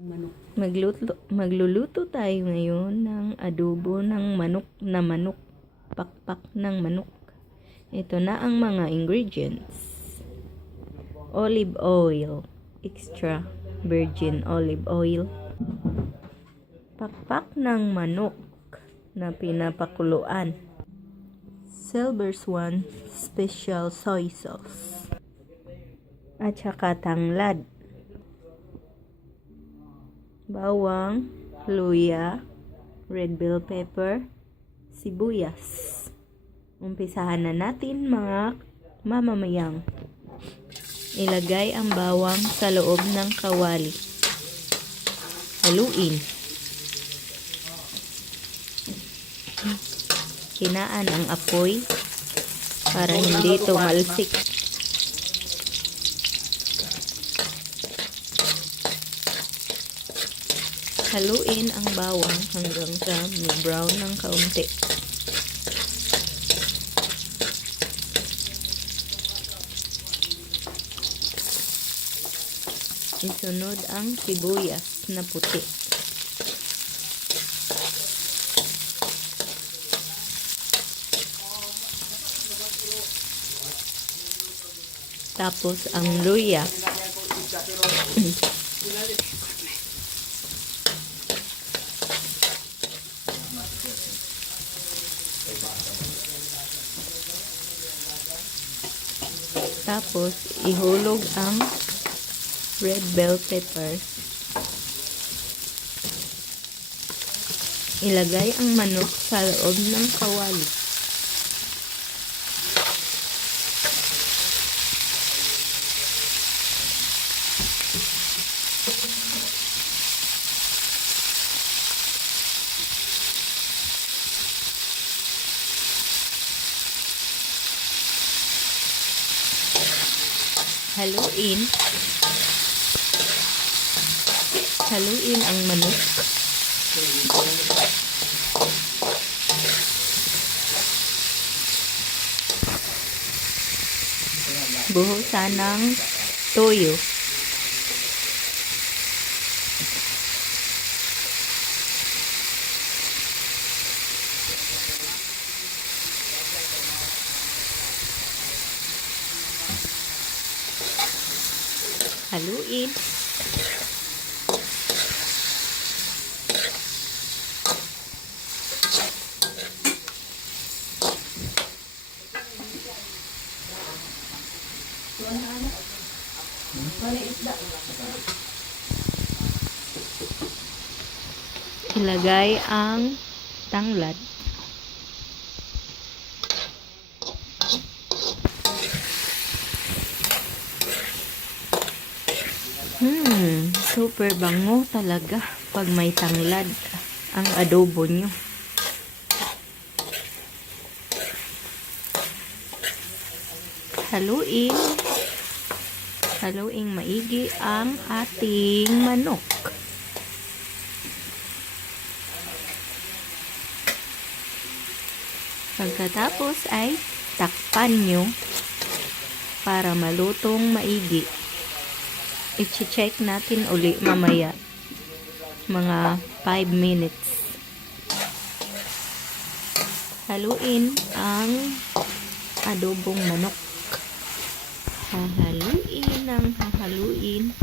Magluluto tayo ngayon ng adobo ng manok na manok. Pakpak ng manok. Ito na ang mga ingredients. Olive oil. Extra virgin olive oil. Pakpak ng manok na pinapakuluan. Silver Swan special soy sauce. At saka tanglad. Bawang, luya, red bell pepper, sibuyas. Umpisahan na natin mga mamamayang. Ilagay ang bawang sa loob ng kawali. Haluin. Hinaan ang apoy para hindi tumalsik. Haluin ang bawang hanggang sa brown ng kaunti. Isunod ang sibuyas na puti. Tapos ang luya. Tapos, ihulog ang red bell pepper. Ilagay ang manok sa loob ng kawali. Haluin ang manok. Buhusan ng toyo. Haluin. Ilagay ang tanglad. Super bango talaga pag may tanglad ang adobo nyo. Haluing maigi ang ating manok. Pagkatapos ay takpan nyo para malutong maigi. I-check natin uli mamaya. Mga 5 minutes. Haluin ang adobong manok. Hahaluin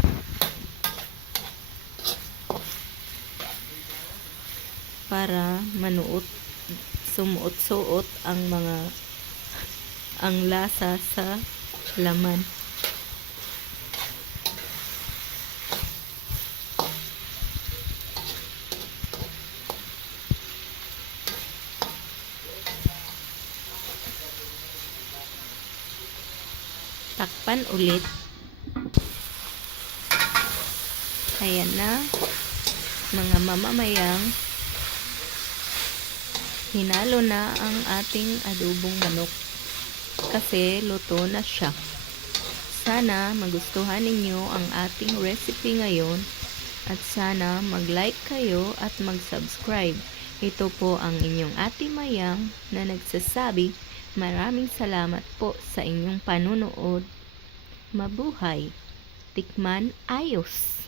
para sumuot-suot ang lasa sa laman. Takpan ulit. Ayan na, mga mamamayang, hinalo na ang ating adobong manok kasi luto na siya. Sana magustuhan ninyo ang ating recipe ngayon at sana mag-like kayo at mag-subscribe. Ito po ang inyong Ate Mayang na nagsasabi, maraming salamat po sa inyong panunood. Mabuhay! Tikman ayos!